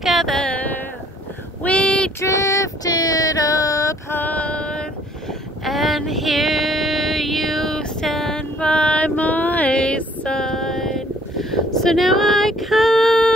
together we drifted apart, and here you stand by my side. So now I come